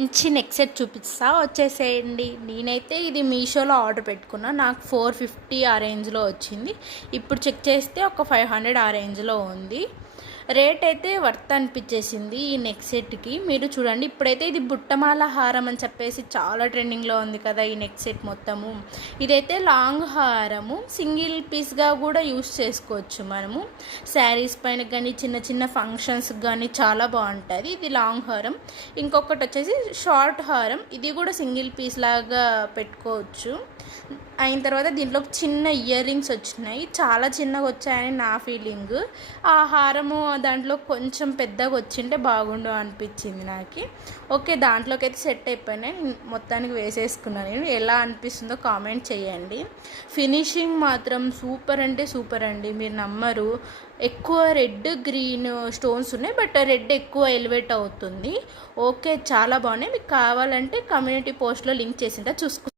మంచి neck set చూపిస్తా వచ్చేసేయండి. నేనైతే ఇది మీషోలో ఆర్డర్ పెట్టుకున్నా. నాకు 450 ఆ రేంజ్లో వచ్చింది. ఇప్పుడు చెక్ చేస్తే ఒక 500 ఆ రేంజ్లో ఉంది. రేట్ అయితే వర్త్ అనిపించేసింది ఈ నెక్ సెట్కి. మీరు చూడండి, ఇప్పుడైతే ఇది బుట్టమాల హారం అని చెప్పేసి చాలా ట్రెండింగ్లో ఉంది కదా ఈ నెక్ సెట్ మొత్తము. ఇదైతే లాంగ్ హారము, సింగిల్ పీస్గా కూడా యూస్ చేసుకోవచ్చు మనము. శారీస్ పైన కానీ చిన్న చిన్న ఫంక్షన్స్కి కానీ చాలా బాగుంటుంది. ఇది లాంగ్ హారం. ఇంకొకటి వచ్చేసి షార్ట్ హారం, ఇది కూడా సింగిల్ పీస్ లాగా పెట్టుకోవచ్చు. అయిన తర్వాత దీంట్లో చిన్న ఇయర్ రింగ్స్ వచ్చినాయి, చాలా చిన్నగా వచ్చాయని నా ఫీలింగ్. ఆ హారము దాంట్లో కొంచెం పెద్దగా వచ్చింటే బాగుండు అనిపించింది నాకు. ఓకే, దాంట్లోకి అయితే సెట్ అయిపోయినాయి. మొత్తానికి వేసేసుకున్నాను. నేను ఎలా అనిపిస్తుందో కామెంట్ చేయండి. ఫినిషింగ్ మాత్రం సూపర్ అంటే సూపర్ అండి, మీరు నమ్మరు. ఎక్కువ రెడ్ గ్రీన్ స్టోన్స్ ఉన్నాయి, బట్ రెడ్ ఎక్కువ ఎలివేట్ అవుతుంది. ఓకే, చాలా బాగున్నాయి. మీకు కావాలంటే కమ్యూనిటీ పోస్ట్లో లింక్ చేసిందా చూసుకో.